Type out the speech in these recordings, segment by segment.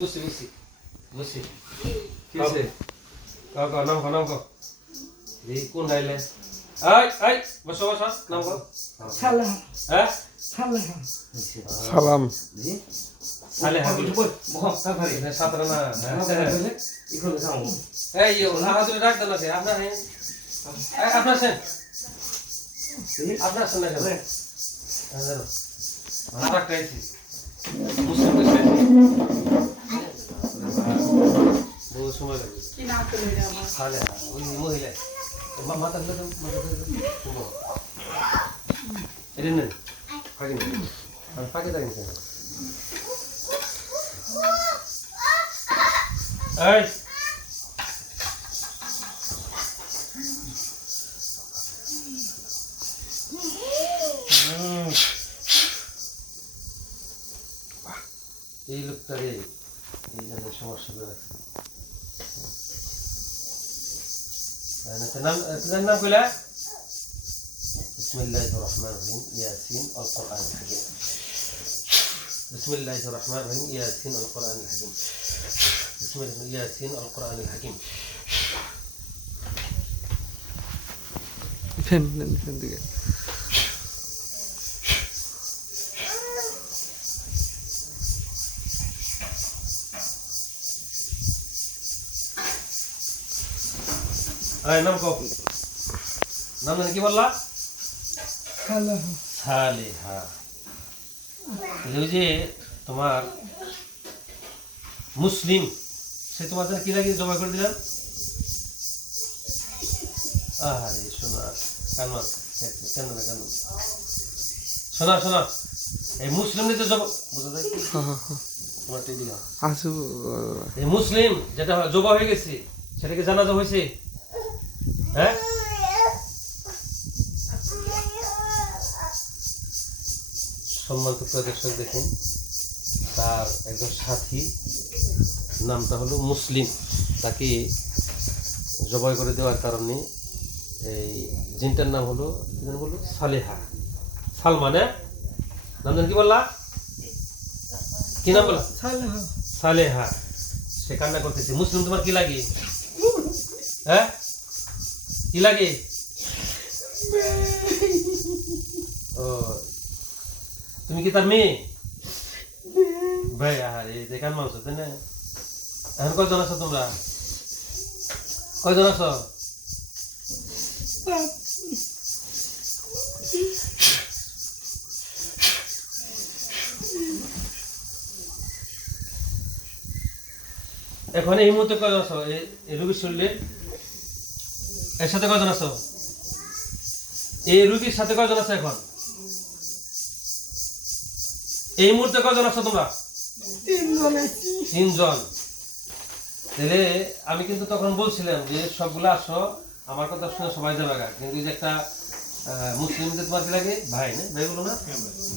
বসি বসি বসি কি হইছে কাও নাম কো এই কোন গাইলে আই বসো নাম কো সালাম হ্যাঁ সালাম সালাম জি সালে হাবি মোহাম্মদ সাফারি না সাতরা না ইকো দেখাও এই ইও না হাজুরে ডাক দাও না আপনার হ্যাঁ আপনার সেন আপনার সেন না হ্যাঁ আমরা কাইছি মুসলিম বহু সময় লাগে কি নাম করে আমার খালে ওই মহিলা মাথা ধরে এটা নেন ফাঁকি নেন ফাঁকি থাকেন এই এই লোকটারে এই জন্য সমস্যা করে রাখছে নাম কইলা বিসমিল্লাহির রহমানির রহিম ইয়াসিন আল কোরআনুল হাকিম বিসমিল্লাহির রহমানির রহিম ইয়াসিন আল কোরআনুল হাকিম বিসমিল্লাহ ইয়াসিন আল কোরআনুল হাকিম ফেন দিকে এই নাম কো নাম কি বললা সালাম সালেহা এই যে তোমার মুসলিম সে তোমাদের কি লাগে জমা করে দিলাম আরে শোনা কেন শোনা এই মুসলিম নিতে জমা বুঝা যায় কি তোমার টিভি আসু এই মুসলিম যেটা জমা হয়ে গেছে সেটাকে জানাজা হয়েছে হ্যাঁ সম্মানিত দর্শক দেখুন তার একজন সাথী নামটা হলো মুসলিম তাকে জবাই করে দেওয়ার কারণে এই জিনটার নাম হলো সালেহা সালমানে নাম কি বললা কি নাম বললা সালাম সালেহা সে কান্না করতেছে মুসলিম তোমার কি লাগে হ্যাঁ কি লাগে ও তুমি কি তার মেয়ে ভাই আরে দেখান মানুষ তাই না এখন কয়জন আছো তোমরা কয়জন আছো এখন এই মুহূর্তে কয়জন আছো এই রোগীর শরীরে এর সাথে কয়জন আছো এই রোগীর সাথে কয়জন আছো এখন এই মুহূর্তে কয়জন আছো তোমরা তিনজন আছি তিনজন তাহলে আমি কিন্তু তখন বলছিলাম যে সবগুলো আসো আমার কথা শুনে সবাই যাবে গা কিন্তু যে একটা মুসলিমদের তোমার কি লাগে ভাই না ভাই বলো না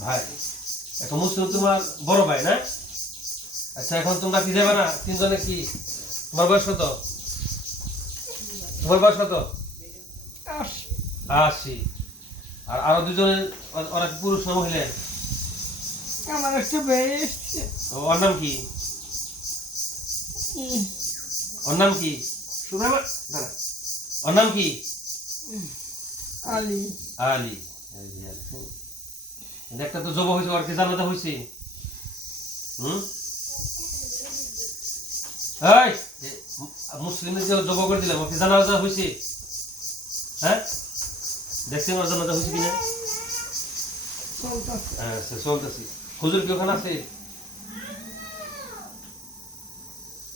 ভাই এখন মুসলিম তোমার বড় ভাই না আচ্ছা এখন তোমরা কি যাবে না তিনজনে কি তোমার বয়স কত তোমার বয়স কত 80 আর আরো দুজনে ওরা কি পুরুষ না মহিলা আমার একটা ভাই এসছে ওর নাম কি ওর নাম কি ওর নাম কি আলী আলী একটা তো জবা হয়েছে আর কি জানাজা হয়েছে এই মুসলিমের যে জবা করে দিলাম ওকে জানাজা হয়েছে হ্যাঁ দেখছেন ওর জানাজা হয়েছে কিনা চলতেছে হ্যাঁ চলতেছি হুজুর কি ওখানে আছে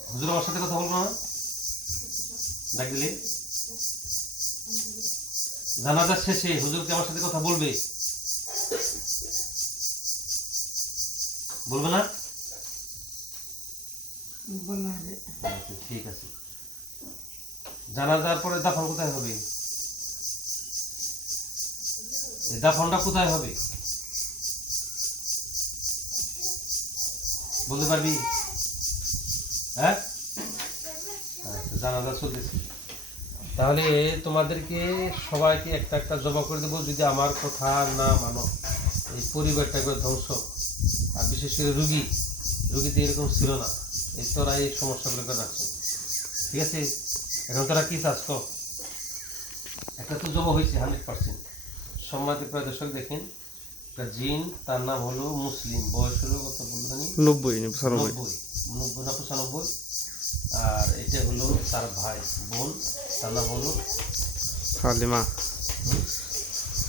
হুজুর আমার সাথে কথা বলবো না ডাক দিলে জানাজা শেষে হুজুরকে আমার সাথে কথা বলবে বলবে না বলাবে আচ্ছা ঠিক আছে জানাজার পরে দাফন কোথায় হবে এই দাফনটা কোথায় হবে বলতে পারবি হ্যাঁ আচ্ছা জানাজা চলতেছে তাহলে তোমাদেরকে সবাইকে একটা একটা জবাব করে দেবো যদি আমার কথা না মানো এই পরিবারটা একবার ধ্বংস আর বিশেষ করে রুগীতে এরকম ছিল না এই তোরা এই সমস্যাগুলো করে রাখছো, ঠিক আছে? এখন তোরা কি চাস কর? একটা তো জমা হয়েছে 100%। সম্মানিত প্রিয় দর্শক দেখেন, একটা জিন, তার নাম হলো মুসলিম, বয়স হলো কত বলবো জানি, 90 95 90 না 95। আর এটা হলো তার ভাই বোন, তার নাম হলো সালিমা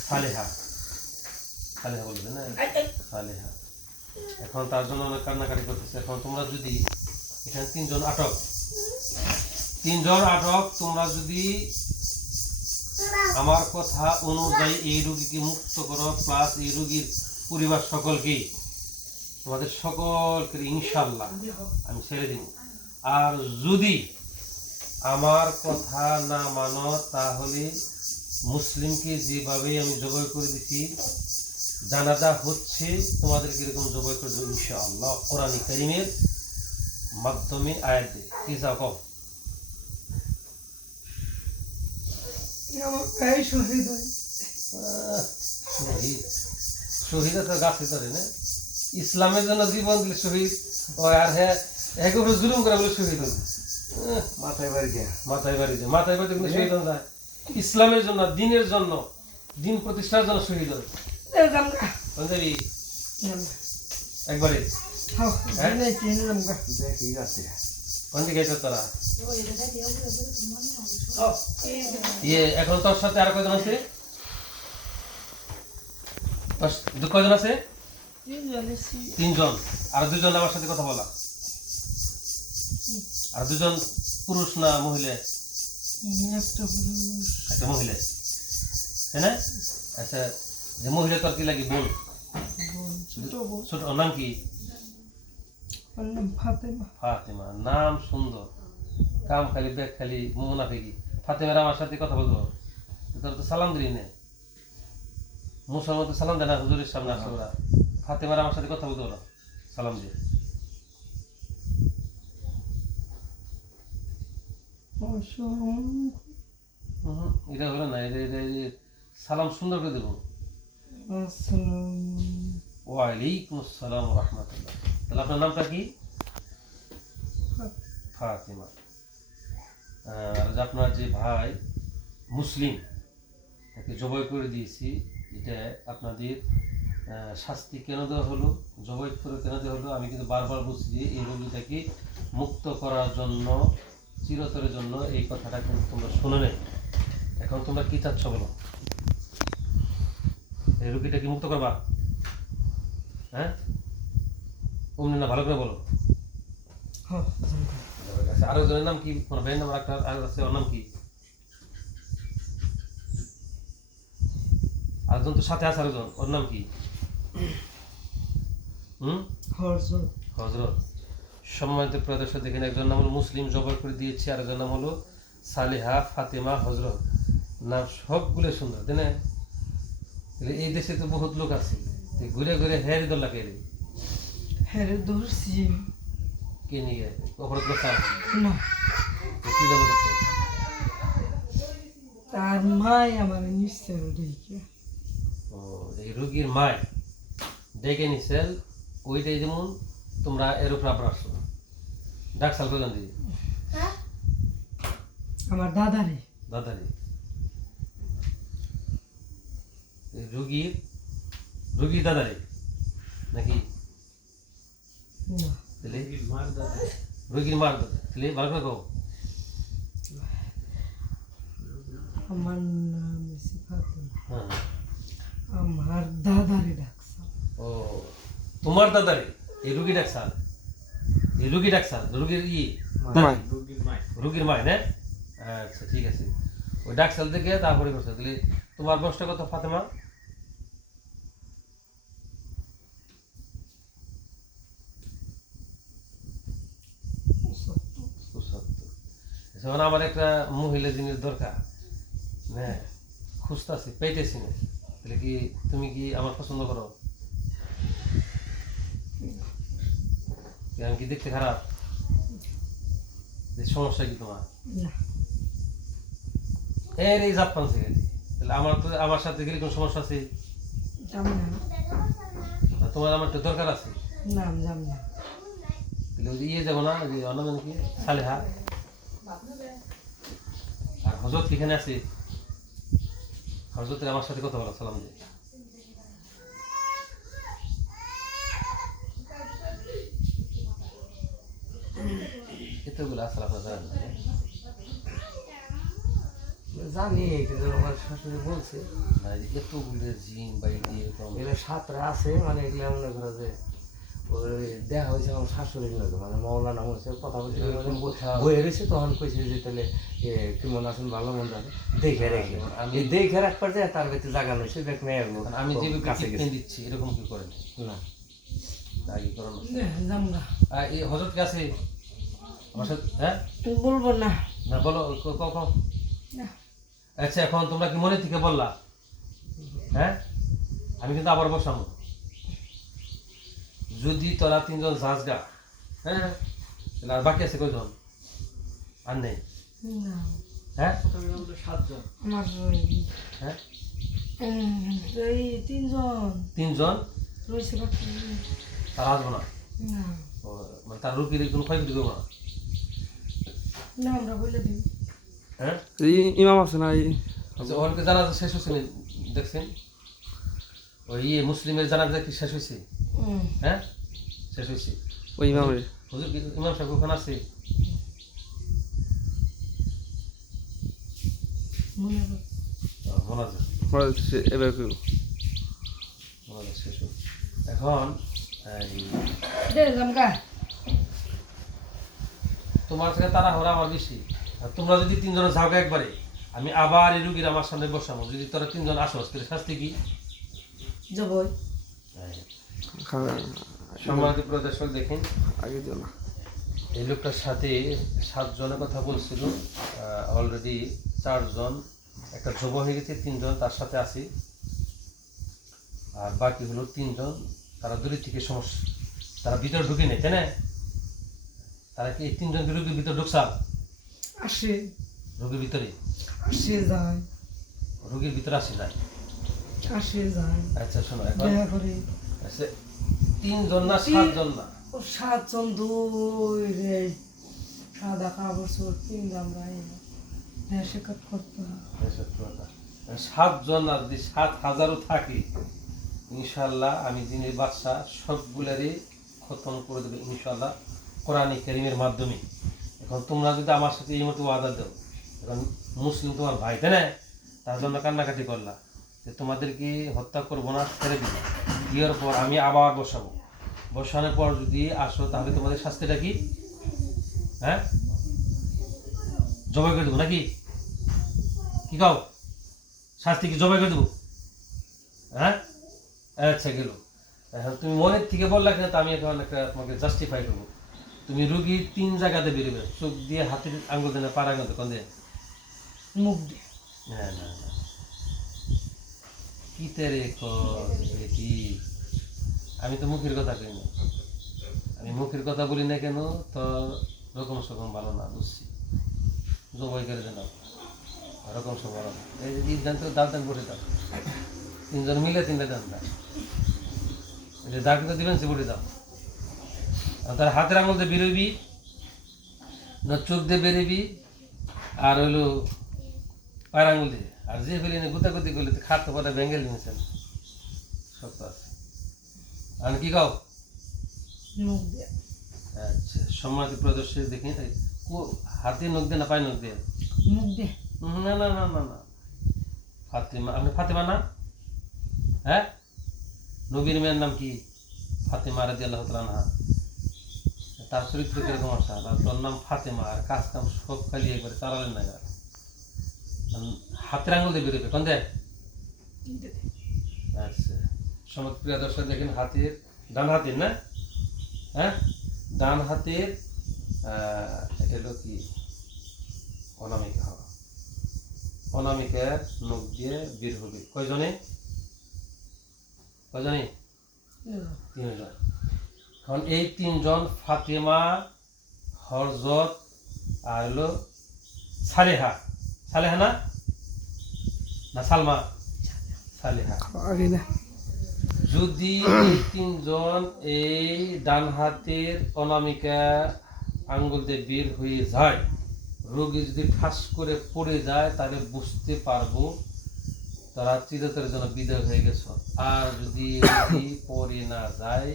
সালেহা। সালেহা বলবে না, সালেহা। এখন তার জন্য অনেক কান্নাকাটি করতেছে। এখন তোমরা যদি এখানে 3 জন আটক, তোমরা যদি আমার কথা অনুযায়ী এই রোগীকে মুক্ত করো, প্লাস এই রোগীর পরিবার সকলকে, তোমাদের সকলকে ইনশাল্লাহ আমি ছেড়ে দিব। আর যদি আমার কথা না মানো, তাহলে মুসলিমকে যেভাবে আমি জবাই করে দিচ্ছি, জানাজা হচ্ছে, তোমাদেরকে এরকম জবাই করে দেবো ইনশাআল্লাহ, কোরআন কারীমের মাধ্যমে আয়াত দিয়ে। কি যাও কম? আমার ভাই শহীদ হয়। শহীদ, শহীদ তো গাছে ধরে না, ইসলামের জন্য জীবন দিলে শহীদ ও। আর হ্যাঁ, একে উপরে জুলুম করে বলে শহীদ হবে, মাথায় বাড়ি দেয়া মাথায় বাড়ি যায়, মাথায় বাড়িতে কিন্তু শহীদ হয়ে যায়। ইসলামের জন্য, দিনের জন্য, দিন প্রতিষ্ঠার জন্য শহীদ হবে। জামগা বুঝলি? একবারে দেখি গাছে কোন দিকে গেছে তোরা? ইয়ে, এখন তোর সাথে আর কয়জন আছে? কয়জন আছে? 3 জন। আর 2 জন আমার সাথে কথা বলা। আর 2 জন পুরুষ না মহিলা? একটা মহিলা, তাই না? আচ্ছা, যে মহিলা তোর কি লাগে? বোন, ছোট। ওর নাম কি? ফাতেমা। নাম সুন্দর, কাম খালি ব্যাগ খালি মুনাফিকি। ফাতেমার আমার সাথে কথা বলবো, তোর তো সালাম দিলি না। মুসলমান তো সালাম দেয় না, হুজুরের সামনে আসে ওরা। ফাতেমার আমার সাথে কথা বলতে বলো, সালাম দিয়ে। এটা হলো না, এটা সালাম সুন্দর করে দেবো। ওয়ালাইকুম আসসালাম ওয়া রাহমাতুল্লাহ। তাহলে আপনার নামটা কি? ফাতেমা। আর আপনার যে ভাই মুসলিম, তাকে জবাই করে দিয়েছি, এটা আপনাদের শাস্তি কেন দেওয়া হলো, জবাই করে কেন দেওয়া হলো? আমি কিন্তু বারবার বলছি যে এই রোগীটাকে মুক্ত করার জন্য, চিরতরের জন্য। এই কথাটা কিন্তু তোমরা শুনে নেই। এখন তোমরা কি চাচ্ছ বলো? এই রোগীটাকে মুক্ত করবা? হ্যাঁ, অমনি না, ভালো করে বলো। আরো জনের নাম কি? তোমার ভাইয়ের নাম একটা আছে, ওর নাম কি? আরেকজন তো সাথে আছে, আরেকজন, ওর নাম কি? হযরত। সম্মানিত প্রিয় দর্শক দেখেন, একজন নাম হলো মুসলিম, জবাই করে দিয়েছে, আর একজন নাম হলো সালেহা, ফাতেমা, হযরত। নাম সবগুলো সুন্দর, তাই না? এই দেশে তো বহুত লোক আছে, ঘুরে ঘুরে হেরে দল লাগে। কে নিয়ে অপরাধ করছে? কি জানো করছো? তার মাই আমার নিশ্চয় দেখে ও, এই রোগীর মাই ডেকে নিছেন, ওইটাই যেমন তোমরা এর উপর আবার আসছো। ডাকসাল কজন দিয়ে? আমার দাদারে দাদারি। রোগীর দাদারি নাকি? রোগীর মার দাদা। তাহলে ভালো করে কও। আমার নাম ফাতেমা। হ্যাঁ, আমার দাদারে ডাকছে। ও, তোমার দাদারি এই রোগী ডাকসাল, রোগীর রোগীর মায় না? আচ্ছা, ঠিক আছে। ওই ডাকসাল থেকে তারপরে করছে। তাহলে তোমার বয়সটা কত ফাতেমা? আমার একটা মহিলা জিনিস দরকার, হ্যাঁ, খুঁজতেছি, পেটেছি না। তাহলে কি তুমি কি আমার পছন্দ করো? আমি কি দেখতে খারাপ? সমস্যা কি তোমার? এই জাপান থেকে, তাহলে আমার সাথে গেলে কোনো সমস্যা আছে? তোমার আমার একটু দরকার আছে। নাম জানি না। ইয়ে যাবো না যে অন্য কি সালেহা আর হজরত এখানে আছে হজরতের আমার সাথে কথা বলা সালাম দিয়ে এতগুলো আসলে আপনার জানেন না জানি কিন্তু আমার শাশুড়ি বলছে মানে যে এতগুলো জিন বা এরকম এগুলো 7টা আছে মানে এগুলো মনে করো যে ওই দেখা হয়েছে আমার শাশুড়ির লোকে মানে মৌলানা হয়েছে কথা বলছে মানে বইয়ে রয়েছে তখন কইছে যে তাহলে কেমন আছেন ভালো মন্দ আছে দেখে রেখে আমি দেখে রাখবার যায় তার ভিতরে জায়গা নইছে দেখ নেই আমি যে কাছে টিপকিন গেছে দিচ্ছি এরকম কি করেন না আগে করেন জামগা এই হজরত কে আছে আমার সাথে হ্যাঁ বলবো না না বলো কখন না আচ্ছা এখন তোমরা কি মনে থেকে বললা হ্যাঁ আমি কিন্তু আবার বসাবো যদি তোরা 3 জন যাস গা হ্যাঁ তাহলে আর বাকি আছে কয়জন আর নেই না হ্যাঁ আমার হ্যাঁ এই 3 জন 3 জন রয়েছে বাকি তারা আসবো না না ও, মানে তার রুগীর কোনো ক্ষয়ক্ষতি করবো না না আমরা বলে দিই হ্যাঁ এই ইমাম আছে না এই আচ্ছা ওকে জানাজা শেষ হয়েছে নি? দেখছেন ওই ইয়ে মুসলিমের জানাজা কি শেষ হয়েছে হ্যাঁ শেষ হয়েছে ওই ইমামের হুজুর কি ইমাম সাহেব ওখানে আছে মনে করো মোনাজাত পরে এবার মোনাজাত শেষ হয়েছে এখন এই দে জামগা তোমার থেকে তারা হরা আমার বেশি আর তোমরা যদি 3 জনের যাও একবারে আমি আবার এই রুগীর আমার সামনে বসাবো যদি তোরা 3 জন আসো তাহলে শাস্তি কি যাবই সম্মানিত প্রদর্শক দেখেন আগে দিও না এই লোকটার সাথে 7 জনের কথা বলছিল অলরেডি 4 জন একটা জব হয়ে গেছে 3 জন তার সাথে আছি আর বাকি হলো 3 জন তারা দূরের থেকে সমস্যা তারা ভিতরে ঢুকে নেই তাই না তারা কি এই 3 জন রোগীর ভিতরে ঢুকছাল আসে রোগীর ভিতরে আসে যায় রোগীর ভিতরে আসে না আসে যায় আচ্ছা শোনো এখন দেখা করে আচ্ছা 3 জন না 7 জন না ও 7 জন দুই রে সাদা কাপড় চোর কিনতে আমরা দেশে কাট করতে 7 জন আর যদি 7,000ও থাকে ইনশাআল্লাহ আমি দিনের বাদশা সবগুলারই খতম করে দেবে ইনশাআল্লাহ কোরআনে কারীমের মাধ্যমে এখন তোমরা যদি আমার সাথে এই মতো ওয়াদা দাও এখন মুসলিম তোমার ভাই তাই না তার জন্য কান্নাকাটি করলা যে তোমাদেরকে হত্যা করবো না ছেড়ে দিবে দেওয়ার পর আমি আবার বসাবো বসানোর পর যদি আসো তাহলে তোমাদের শাস্তিটা কি হ্যাঁ জবাই করে দেবো নাকি কি কাও শাস্তি কি জবাই করে দেবো হ্যাঁ আচ্ছা গেল এখন তুমি মনের থেকে বললা কিনা তা আমি এখন একটা তোমাকে জাস্টিফাই করবো তুমি রুগী 3 জায়গাতে বেরোবে চোখ দিয়ে হাতের আঙ্গুল দেয় না পাড়া আঙ্গুল কোন দিয়ে মুখ দিয়ে না না না কি তেরে কি আমি তো মুখের কথা কই না আমি মুখের কথা বলি না কেন তো রকম সকম ভালো না বুঝছি জবাই করে দেন রকম সব ভালো না এই যে ঈদ জানতে দাল দান বসে দাও 3 জন মিলে 3টা দান দাও এই যে দাগ দিবেন সে বলে দাও আর তার হাতের আঙুল দিয়ে বেরোবি না চোখ দিয়ে বেরোবি আর হইলো পায়ের আঙুল দিয়ে আর যে ফেলে গুতাগুতি করলে তো খাটতে পারে ভেঙে নিয়েছেন সত্য আছে আর কি খাও মুখ দিয়ে আচ্ছা সম্মানিত প্রদর্শক দেখি হাতে নখ দিয়ে না পায়ে নখ দিয়ে মুখ দিয়ে না না না না না ফাতেমা আপনি ফাতেমা না হ্যাঁ নবীর মেয়ের নাম কি ফাতেমা রাদিয়াল্লাহু তাআলা আনহা তার চরিত্র কিরকম আসা তোর নাম ফাতেমা আর কাজ কাম সব খালি একবারে চালালেন না আর হাতের আঙুল দিয়ে বেরোবে কোন দেয় আচ্ছা সমাজ প্রিয় দর্শক দেখেন হাতের ডান হাতের না হ্যাঁ ডান হাতের এটা হলো কি অনামিকা হওয়া অনামিকার নখ দিয়ে বের হবে কয়জনে 3 জন এখন এই 3 জন ফাতেমা হযরত আর হলো সালেহা সালেহা না সালমা সালেহা আগে না যদি এই তিনজন এই ডান হাতের অনামিকা আঙ্গুল দিয়ে বের হয়ে যায়, রোগী যদি ঠাস করে পড়ে যায় তাহলে বুঝতে পারবো তারা চিরতরের জন্য বিদায় হয়ে গেছে। আর যদি রোগী পড়ে না যায়,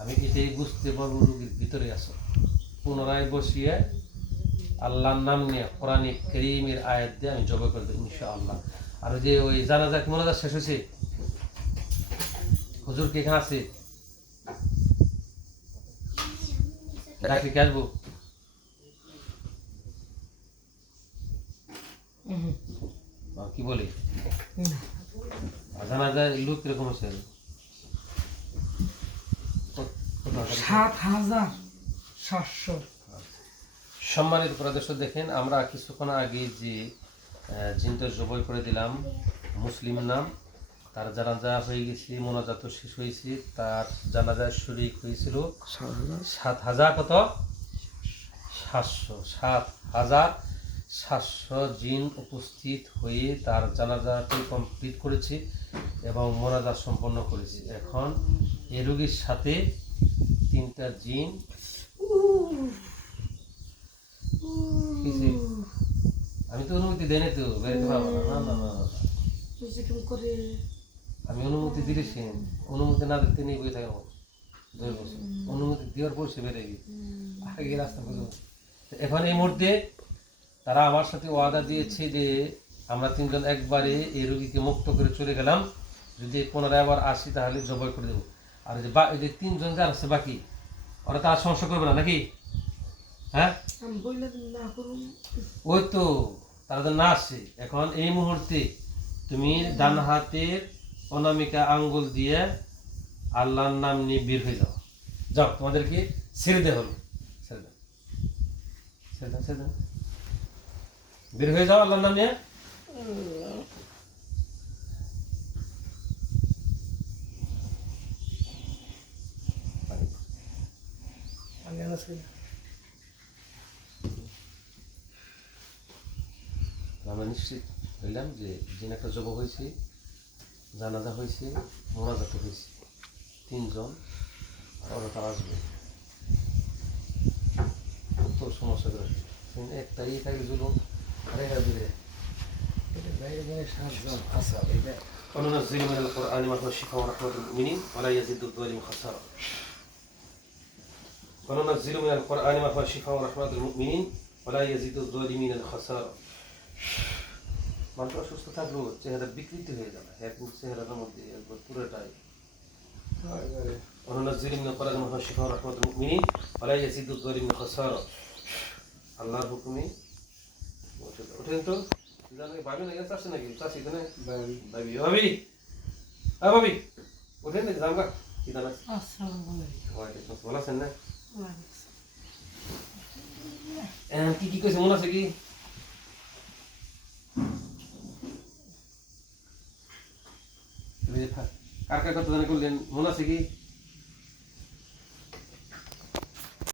আমি এটাই বুঝতে পারবো রোগীর ভিতরে আছো। পুনরায় বসিয়ে আল্লাহর নাম নিয়ে কোরআনে কারীমের আয়াত দিয়ে আমি জবাই করে দেবো ইনশাআল্লাহ। আর ওই যে ওই জানাজা কি মোনাজাত শেষ হয়েছে? হুজুর কি এখানে আছে? ডাকি কে আসবো? কি বলি জানাজায় লোক কিরকম আছে? ৭,৭০০। সম্মানিত প্রদর্শক, দেখেন আমরা কিছুক্ষণ আগে যে জিনটা জবাই করে দিলাম, মুসলিম নাম, তার জানাজা হয়ে গেছে, মোনাজাত শেষ হয়েছে, তার জানাজায় শরীক হয়েছিল ৭,০০০ কত ৭০০ ৭,৭০০ জিন উপস্থিত হয়ে তার জানাজাটি কমপ্লিট করেছে এবং মোনাজাত সম্পন্ন করেছে। এখন এই রোগীর সাথে 3টা জিন আমি তো অনুমতি দেয়নি তো বেরোতে পারবো না। না না না না। আমি অনুমতি দিয়েছি, অনুমতি না দিতে নিয়ে বই থাকবো 2 বছর। অনুমতি দেওয়ার পর সে বেড়ে গিয়ে আগে রাস্তা পর্যন্ত। এখন এই মুহূর্তে তারা আমার সাথে ওয়াদা দিয়েছে যে আমরা 3 জন একবারে এই রোগীকে মুক্ত করে চলে গেলাম, যদি পুনরায় আবার আসি তাহলে জবাই করে দেবো। আর এই যে 3 জন যারা আছে বাকি, ওরা তার সমস্যা করবে না নাকি? হ্যাঁ ওই তো তারা তো না আসছে। এখন এই মুহূর্তে তুমি ডান হাতের অনামিকা আঙ্গুল দিয়ে আল্লাহর নাম নিয়ে বের হয়ে যাও। যাও, তোমাদেরকে ছেড়ে দেওয়া হলো। ছেড়ে দাও, ছেড়ে দাও, ছেড়ে দাও। বের হয়ে যাও আল্লাহর নাম নিয়ে। আমরা নিশ্চিত হইলাম যে জিন একটা জব হয়েছে, জানাজা হয়েছে, মোনাজাত হয়েছে, 3 জন ওরা তারা আসবে। কত সমস্যা করে একটা ই থাকে জুলুম আরে দূরে وننزل من القرآن ما هو شفاء ورحمة للمؤمنين ولا يزيد الظالم خسارة. وننزل من القرآن ما هو شفاء ورحمة للمؤمنين ولا يزيد الظالمين خسارة. মানুষ অসুস্থ থাকলেও চেহারা বিকৃতি হয়ে যাবে, এখন চেহারার মধ্যে একবার পুরোটাই। وننزل من القرآن ما هو شفاء ورحمة للمؤمنين ولا يزيد الظالمين خسارة. আল্লাহর হুকুমে ওঠেন তো। ভাবি না গেছে আসছে নাকি? চাষি তো না ভাবি ভাবি ভাবি ভাবি ওঠেন নাকি? জানবা কি দানা? ভালো আছেন না? কি কি কইছে মনে আছে কি? কার কার কথা জানা করলেন মনে আছে কি?